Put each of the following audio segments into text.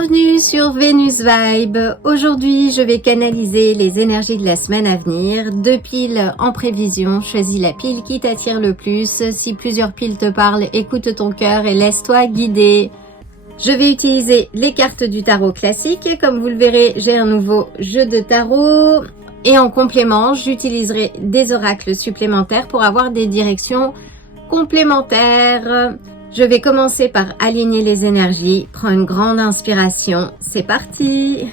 Bienvenue sur Vénus Vibe. Aujourd'hui, je vais canaliser les énergies de la semaine à venir. 2 piles en prévision. Choisis la pile qui t'attire le plus. Si plusieurs piles te parlent, écoute ton cœur et laisse-toi guider. Je vais utiliser les cartes du tarot classique. Et comme vous le verrez, j'ai un nouveau jeu de tarot. Et en complément, j'utiliserai des oracles supplémentaires pour avoir des directions complémentaires. Je vais commencer par aligner les énergies. Prends une grande inspiration. C'est parti!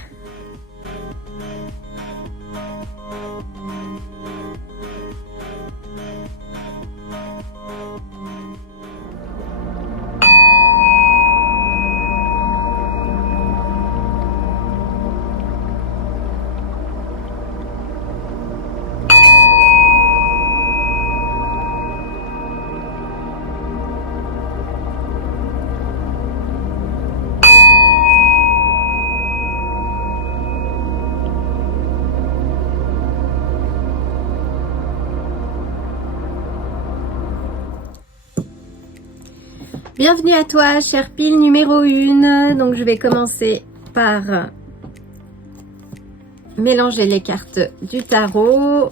Bienvenue à toi, chère pile numéro 1. Donc je vais commencer par mélanger les cartes du tarot.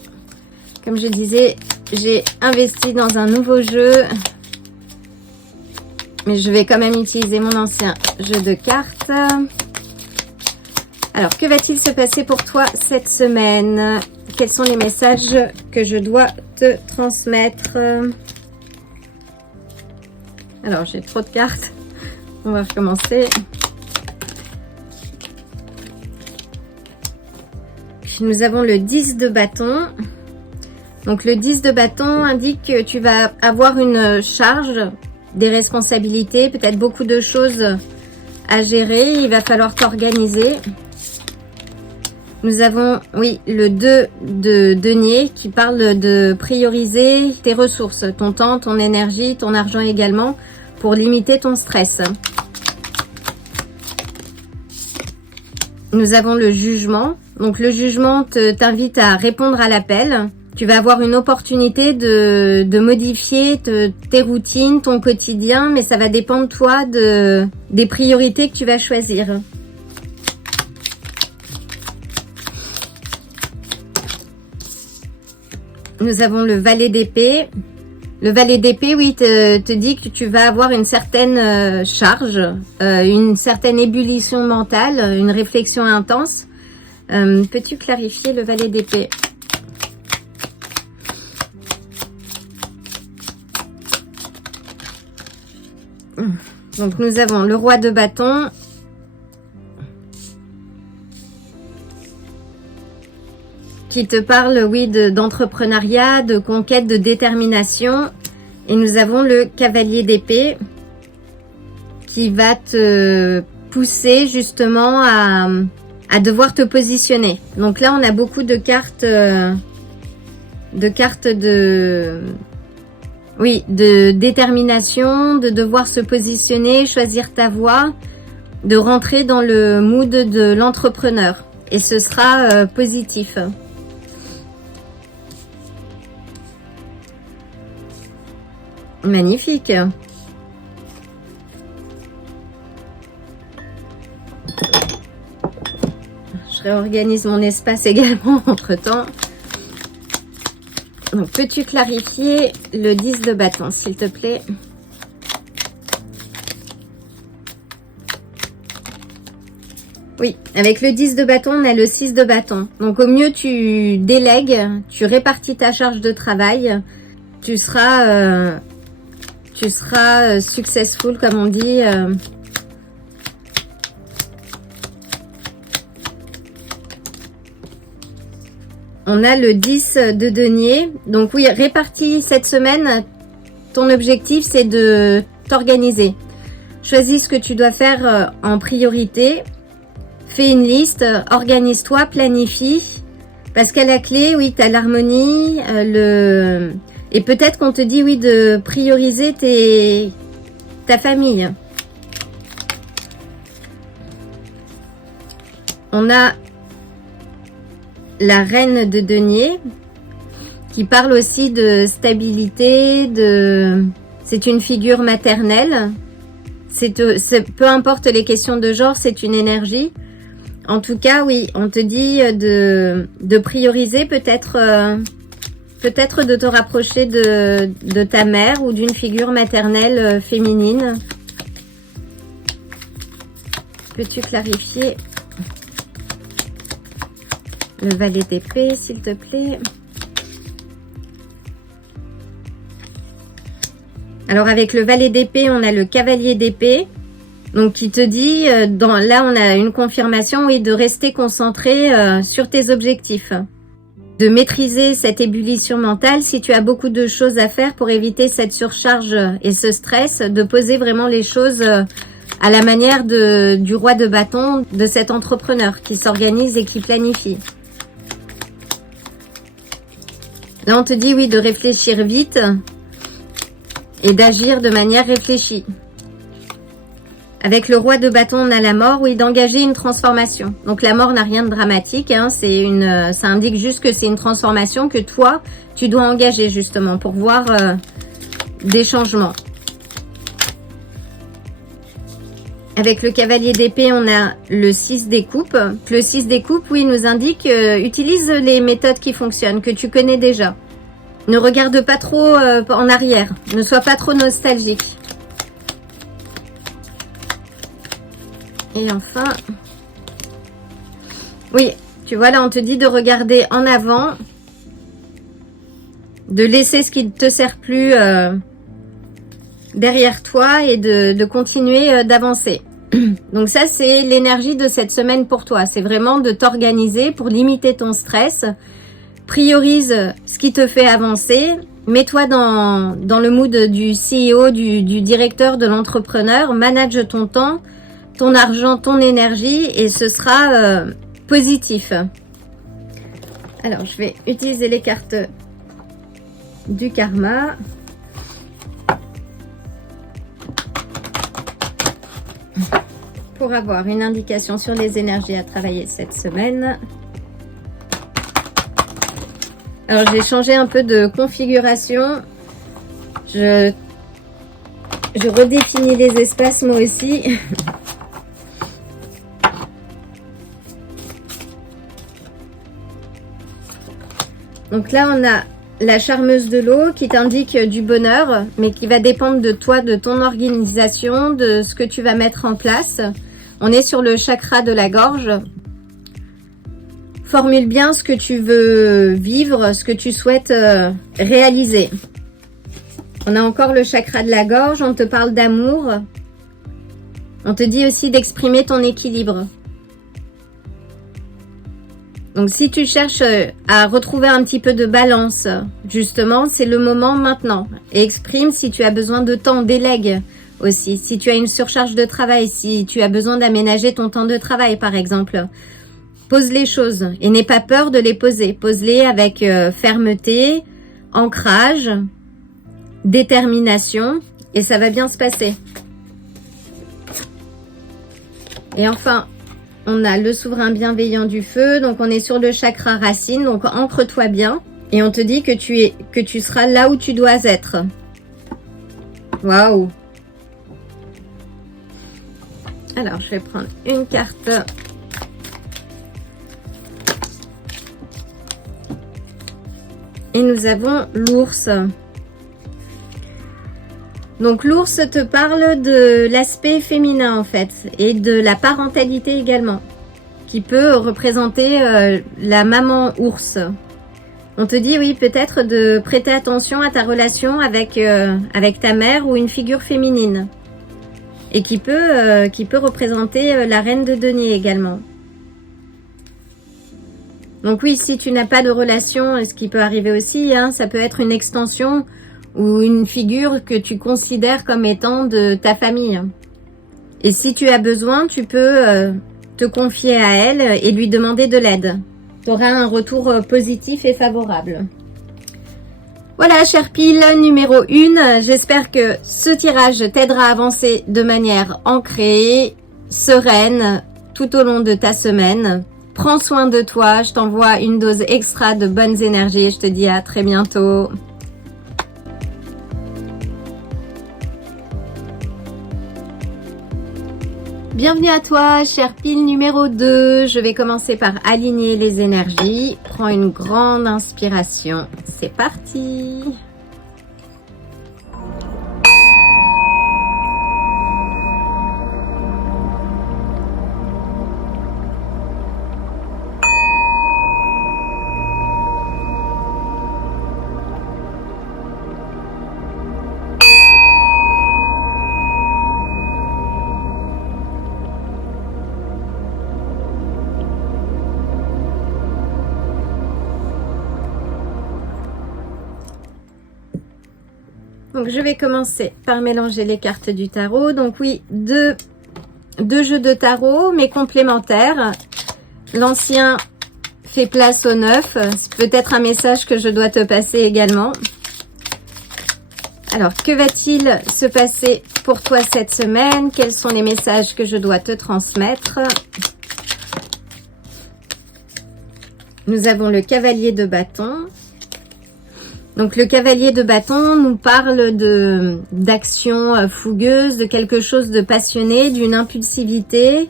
Comme je disais, j'ai investi dans un nouveau jeu. Mais je vais quand même utiliser mon ancien jeu de cartes. Alors, que va-t-il se passer pour toi cette semaine? Quels sont les messages que je dois te transmettre? Alors, j'ai trop de cartes. On va recommencer. Nous avons le 10 de bâton. Donc, le 10 de bâton indique que tu vas avoir une charge, des responsabilités, peut-être beaucoup de choses à gérer. Il va falloir t'organiser. Nous avons, oui, le 2 de denier qui parle de prioriser tes ressources, ton temps, ton énergie, ton argent également, pour limiter ton stress. Nous avons le jugement. Donc le jugement t'invite à répondre à l'appel. Tu vas avoir une opportunité de modifier tes routines, ton quotidien, mais ça va dépendre toi des priorités que tu vas choisir. Nous avons le valet d'épée. Le valet d'épée, oui, te dit que tu vas avoir une certaine charge, une certaine ébullition mentale, une réflexion intense. Peux-tu clarifier le valet d'épée? Donc nous avons le roi de bâton. Qui te parle, oui, d'entrepreneuriat, de conquête, de détermination. Et nous avons le cavalier d'épée qui va te pousser justement à devoir te positionner. Donc là, on a beaucoup de cartes, oui, de détermination, de devoir se positionner, choisir ta voie, de rentrer dans le mood de l'entrepreneur. Et ce sera positif. Magnifique. Je réorganise mon espace également entre-temps. Donc, peux-tu clarifier le 10 de bâton, s'il te plaît? Oui, avec le 10 de bâton, on a le 6 de bâton. Donc, au mieux, tu délègues, tu répartis ta charge de travail. Tu seras successful, comme on dit. On a le 10 de denier. Donc oui, répartis cette semaine. Ton objectif, c'est de t'organiser. Choisis ce que tu dois faire en priorité. Fais une liste, organise-toi, planifie. Parce qu'à la clé, oui, tu as l'harmonie, et peut-être qu'on te dit, oui, de prioriser ta famille. On a la reine de denier qui parle aussi de stabilité, c'est une figure maternelle. peu importe les questions de genre, c'est une énergie. En tout cas, oui, on te dit de prioriser peut-être de te rapprocher de ta mère ou d'une figure maternelle féminine. Peux-tu clarifier le valet d'épée, s'il te plaît? Alors, avec le valet d'épée, on a le cavalier d'épée. Donc, qui te dit, là, on a une confirmation, oui, de rester concentré sur tes objectifs. De maîtriser cette ébullition mentale si tu as beaucoup de choses à faire pour éviter cette surcharge et ce stress, de poser vraiment les choses à la manière du roi de bâton, de cet entrepreneur qui s'organise et qui planifie. Là, on te dit, oui, de réfléchir vite et d'agir de manière réfléchie. Avec le roi de bâton, on a la mort, oui, d'engager une transformation. Donc la mort n'a rien de dramatique, hein, ça indique juste que c'est une transformation que toi, tu dois engager justement pour voir des changements. Avec le cavalier d'épée, on a le 6 des coupes. Le 6 des coupes, oui, nous indique utilise les méthodes qui fonctionnent, que tu connais déjà. Ne regarde pas trop en arrière, ne sois pas trop nostalgique. Et enfin, oui, tu vois, là, on te dit de regarder en avant, de laisser ce qui ne te sert plus derrière toi et de continuer d'avancer. Donc ça, c'est l'énergie de cette semaine pour toi. C'est vraiment de t'organiser pour limiter ton stress. Priorise ce qui te fait avancer. Mets-toi dans le mood du CEO, du directeur, de l'entrepreneur. Manage ton temps, ton argent, ton énergie et ce sera positif. Alors, je vais utiliser les cartes du karma. Pour avoir une indication sur les énergies à travailler cette semaine. Alors, j'ai changé un peu de configuration. Je redéfinis les espaces moi aussi. Donc là, on a la charmeuse de l'eau qui t'indique du bonheur, mais qui va dépendre de toi, de ton organisation, de ce que tu vas mettre en place. On est sur le chakra de la gorge. Formule bien ce que tu veux vivre, ce que tu souhaites réaliser. On a encore le chakra de la gorge, on te parle d'amour. On te dit aussi d'exprimer ton équilibre. Donc, si tu cherches à retrouver un petit peu de balance, justement, c'est le moment maintenant. Et exprime si tu as besoin de temps, délègue aussi. Si tu as une surcharge de travail, si tu as besoin d'aménager ton temps de travail, par exemple. Pose les choses et n'aie pas peur de les poser. Pose-les avec fermeté, ancrage, détermination et ça va bien se passer. Et enfin, on a le souverain bienveillant du feu, donc on est sur le chakra racine, donc ancre-toi bien. Et on te dit que tu seras là où tu dois être. Waouh! Alors, je vais prendre une carte. Et nous avons l'ours. Donc l'ours te parle de l'aspect féminin en fait et de la parentalité également qui peut représenter la maman ours. On te dit oui peut-être de prêter attention à ta relation avec ta mère ou une figure féminine et qui peut représenter la reine de denier également. Donc oui, si tu n'as pas de relation, ce qui peut arriver aussi, hein, ça peut être une extension ou une figure que tu considères comme étant de ta famille. Et si tu as besoin, tu peux te confier à elle et lui demander de l'aide. Tu auras un retour positif et favorable. Voilà, chère pile numéro 1, j'espère que ce tirage t'aidera à avancer de manière ancrée, sereine, tout au long de ta semaine. Prends soin de toi, je t'envoie une dose extra de bonnes énergies, je te dis à très bientôt. Bienvenue à toi, chère pile numéro 2. Je vais commencer par aligner les énergies. Prends une grande inspiration. C'est parti. Donc je vais commencer par mélanger les cartes du tarot. Donc oui, deux jeux de tarot, mais complémentaires. L'ancien fait place au neuf. C'est peut-être un message que je dois te passer également. Alors, que va-t-il se passer pour toi cette semaine? Quels sont les messages que je dois te transmettre? Nous avons le cavalier de bâton. Donc le cavalier de bâton nous parle d'action fougueuse, de quelque chose de passionné, d'une impulsivité.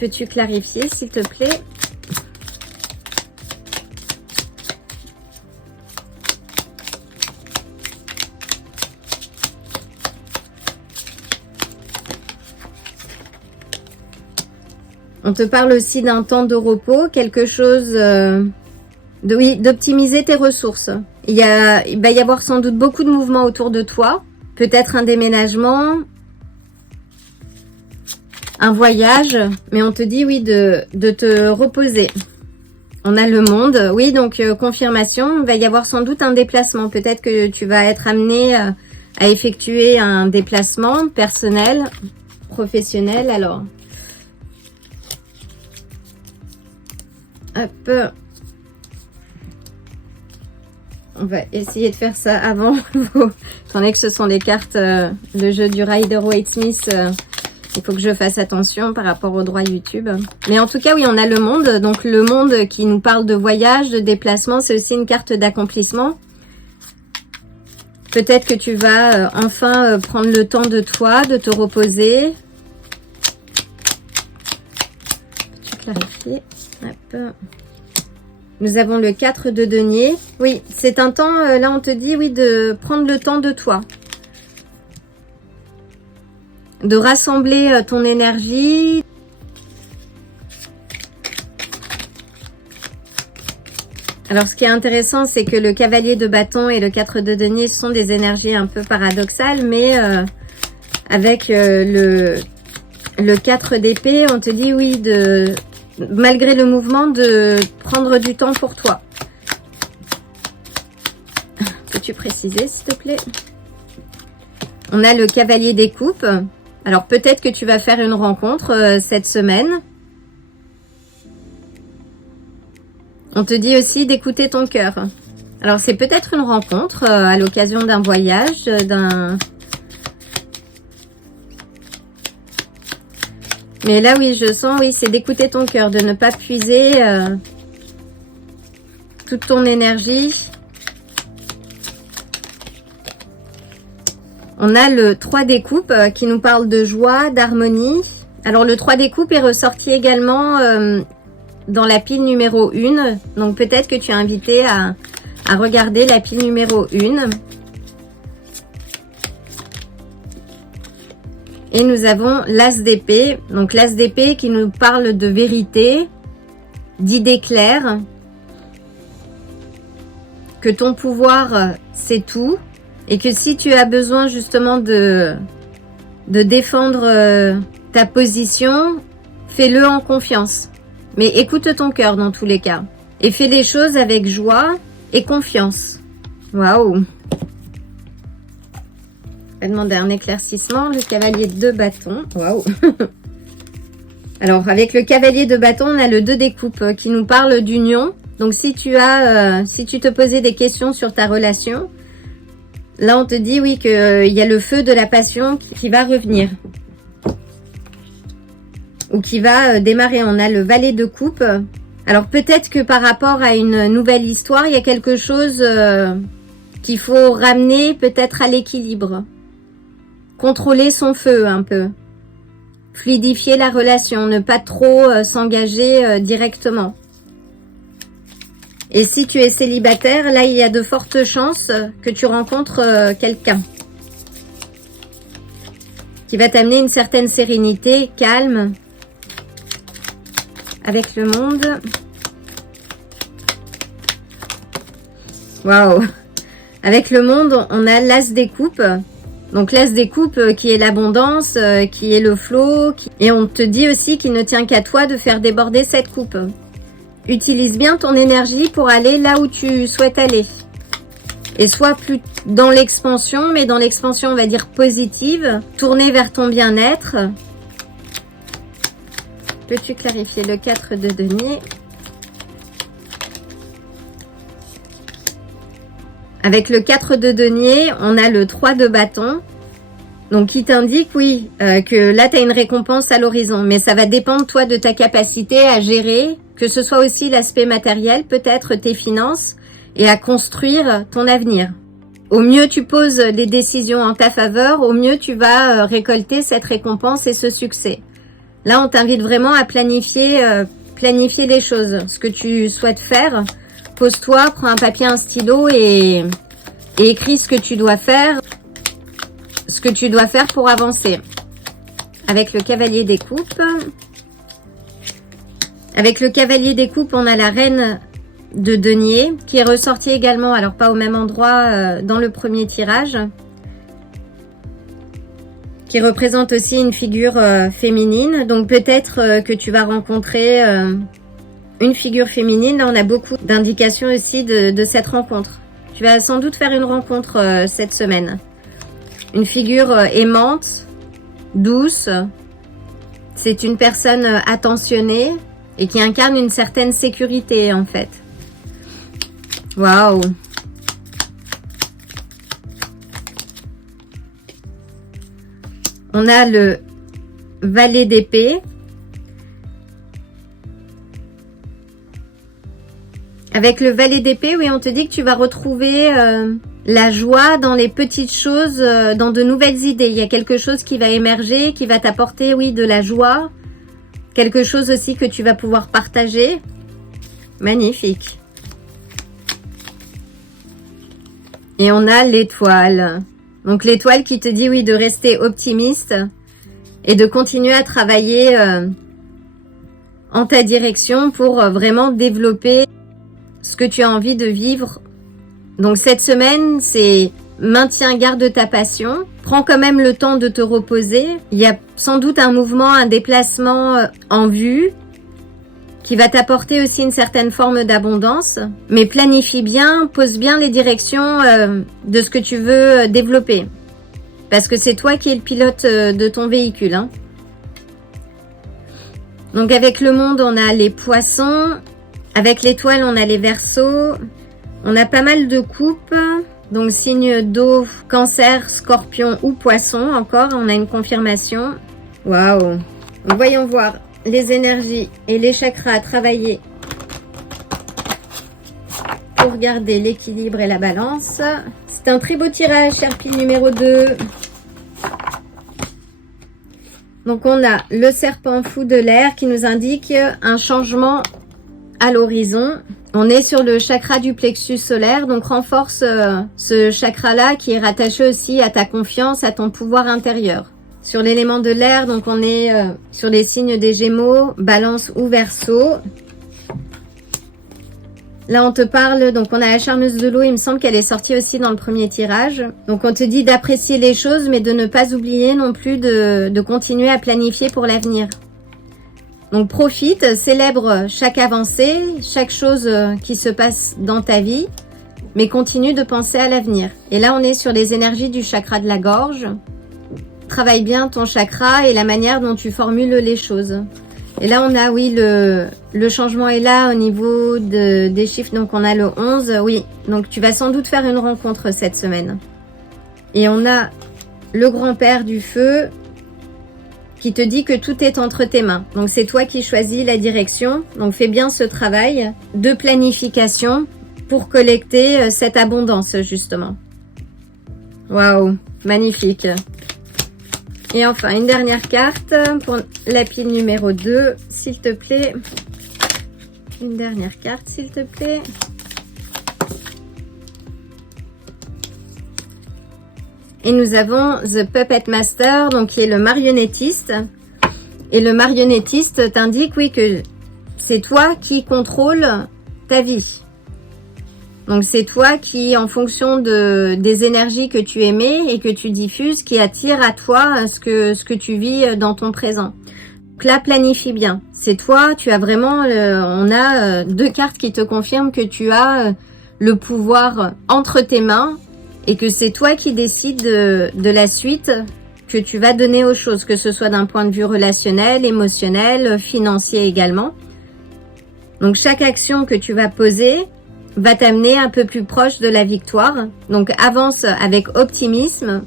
Peux-tu clarifier s'il te plaît? On te parle aussi d'un temps de repos, quelque chose d'optimiser tes ressources. Il va y avoir sans doute beaucoup de mouvements autour de toi, peut-être un déménagement, un voyage, mais on te dit oui de te reposer. On a le monde, oui, donc confirmation, il va y avoir sans doute un déplacement. Peut-être que tu vas être amené à effectuer un déplacement personnel, professionnel. Alors, hop. On va essayer de faire ça avant. Étant donné que ce sont les cartes, le jeu du Rider-Waite-Smith, il faut que je fasse attention par rapport au droit YouTube. Mais en tout cas, oui, on a le monde. Donc le monde qui nous parle de voyage, de déplacement, c'est aussi une carte d'accomplissement. Peut-être que tu vas enfin prendre le temps de toi, de te reposer. Peux-tu clarifier? Hop. Nous avons le 4 de denier. Oui, c'est un temps, là on te dit, oui, de prendre le temps de toi. De rassembler ton énergie. Alors ce qui est intéressant, c'est que le cavalier de bâton et le 4 de denier sont des énergies un peu paradoxales, mais avec le 4 d'épée, on te dit, oui, malgré le mouvement, de prendre du temps pour toi. Peux-tu préciser, s'il te plaît? On a le cavalier des coupes. Alors, peut-être que tu vas faire une rencontre cette semaine. On te dit aussi d'écouter ton cœur. Alors, c'est peut-être une rencontre à l'occasion d'un voyage, Mais là, oui, je sens, oui, c'est d'écouter ton cœur, de ne pas puiser toute ton énergie. On a le 3 des coupes qui nous parle de joie, d'harmonie. Alors, le 3 des coupes est ressorti également dans la pile numéro 1. Donc, peut-être que tu es invité à regarder la pile numéro 1. Et nous avons l'as d'épée. Donc l'as d'épée qui nous parle de vérité, d'idées claires, que ton pouvoir c'est tout, et que si tu as besoin justement de défendre ta position, fais-le en confiance. Mais écoute ton cœur dans tous les cas. Et fais les choses avec joie et confiance. Waouh! Je vais demander un éclaircissement. Le cavalier de bâton. Waouh! Alors, avec le cavalier de bâton, on a le 2 des coupes qui nous parle d'union. Donc, si tu te posais des questions sur ta relation, là, on te dit, oui, qu'il y a le feu de la passion qui va revenir. Ou qui va démarrer. On a le valet de coupe. Alors, peut-être que par rapport à une nouvelle histoire, il y a quelque chose qu'il faut ramener peut-être à l'équilibre. Contrôler son feu un peu. fluidifier la relation, ne pas trop s'engager directement. Et si tu es célibataire, là, il y a de fortes chances que tu rencontres quelqu'un qui va t'amener une certaine sérénité, calme, avec le monde. Waouh! Avec le monde, on a l'as des coupes. Donc l'as des coupes qui est l'abondance, qui est le flot. Et on te dit aussi qu'il ne tient qu'à toi de faire déborder cette coupe. Utilise bien ton énergie pour aller là où tu souhaites aller. Et sois plus dans l'expansion, mais dans l'expansion, on va dire positive. Tourner vers ton bien-être. Peux-tu clarifier le 4 de denier? Avec le 4 de denier, on a le 3 de bâton. Donc, qui t'indique, oui, que là, tu as une récompense à l'horizon. Mais ça va dépendre, toi, de ta capacité à gérer, que ce soit aussi l'aspect matériel, peut-être tes finances, et à construire ton avenir. Au mieux, tu poses des décisions en ta faveur, au mieux, tu vas récolter cette récompense et ce succès. Là, on t'invite vraiment à planifier les choses. Ce que tu souhaites faire, pose-toi, prends un papier, un stylo et écris ce que tu dois faire. Ce que tu dois faire pour avancer. Avec le cavalier des coupes. Avec le cavalier des coupes, on a la reine de denier qui est ressortie également, alors pas au même endroit dans le premier tirage, qui représente aussi une figure féminine. Donc peut-être que tu vas rencontrer une figure féminine. Là, on a beaucoup d'indications aussi de cette rencontre. Tu vas sans doute faire une rencontre cette semaine. Une figure aimante, douce. C'est une personne attentionnée et qui incarne une certaine sécurité en fait. Waouh! On a le valet d'épée. Avec le valet d'épée, oui, on te dit que tu vas retrouver la joie dans les petites choses, dans de nouvelles idées. Il y a quelque chose qui va émerger, qui va t'apporter, oui, de la joie. Quelque chose aussi que tu vas pouvoir partager. Magnifique. Et on a l'étoile. Donc l'étoile qui te dit, oui, de rester optimiste et de continuer à travailler en ta direction pour vraiment développer ce que tu as envie de vivre. Donc cette semaine, c'est maintiens, garde ta passion. Prends quand même le temps de te reposer. Il y a sans doute un mouvement, un déplacement en vue qui va t'apporter aussi une certaine forme d'abondance. Mais planifie bien, pose bien les directions de ce que tu veux développer. Parce que c'est toi qui es le pilote de ton véhicule. Hein. Donc avec le monde, on a les poissons. Avec l'étoile, on a les Verseaux. On a pas mal de coupes. Donc signe d'eau, cancer, scorpion ou poisson. Encore, on a une confirmation. Waouh! Voyons voir les énergies et les chakras à travailler pour garder l'équilibre et la balance. C'est un très beau tirage, cher pile numéro 2. Donc on a le serpent fou de l'air qui nous indique un changement à l'horizon. On est sur le chakra du plexus solaire, donc renforce ce chakra-là qui est rattaché aussi à ta confiance, à ton pouvoir intérieur. Sur l'élément de l'air, donc on est sur les signes des Gémeaux, Balance ou Verseau. Là, on te parle, donc on a la charmeuse de l'eau, il me semble qu'elle est sortie aussi dans le premier tirage. Donc on te dit d'apprécier les choses, mais de ne pas oublier non plus de continuer à planifier pour l'avenir. Donc profite, célèbre chaque avancée, chaque chose qui se passe dans ta vie, mais continue de penser à l'avenir. Et là, on est sur les énergies du chakra de la gorge. Travaille bien ton chakra et la manière dont tu formules les choses. Et là, on a, oui, le changement est là au niveau des chiffres. Donc, on a le 11. Oui, donc tu vas sans doute faire une rencontre cette semaine. Et on a le grand-père du feu qui te dit que tout est entre tes mains. Donc, c'est toi qui choisis la direction. Donc, fais bien ce travail de planification pour collecter cette abondance, justement. Waouh, magnifique. Et enfin, une dernière carte pour la pile numéro 2, s'il te plaît. Une dernière carte, s'il te plaît. Et nous avons The Puppet Master, donc qui est le marionnettiste. Et le marionnettiste t'indique, oui, que c'est toi qui contrôle ta vie. Donc c'est toi qui, en fonction des énergies que tu émets et que tu diffuses, qui attire à toi ce que tu vis dans ton présent. Donc là, planifie bien. C'est toi, tu as vraiment, on a 2 cartes qui te confirment que tu as le pouvoir entre tes mains et que c'est toi qui décides de la suite que tu vas donner aux choses, que ce soit d'un point de vue relationnel, émotionnel, financier également. Donc chaque action que tu vas poser va t'amener un peu plus proche de la victoire. Donc avance avec optimisme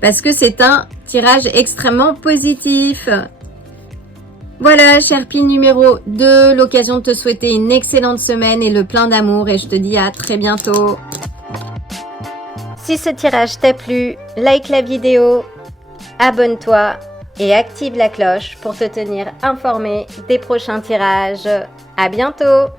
parce que c'est un tirage extrêmement positif. Voilà, chère pile numéro 2, l'occasion de te souhaiter une excellente semaine et le plein d'amour et je te dis à très bientôt. Si ce tirage t'a plu, like la vidéo, abonne-toi et active la cloche pour te tenir informé des prochains tirages. À bientôt!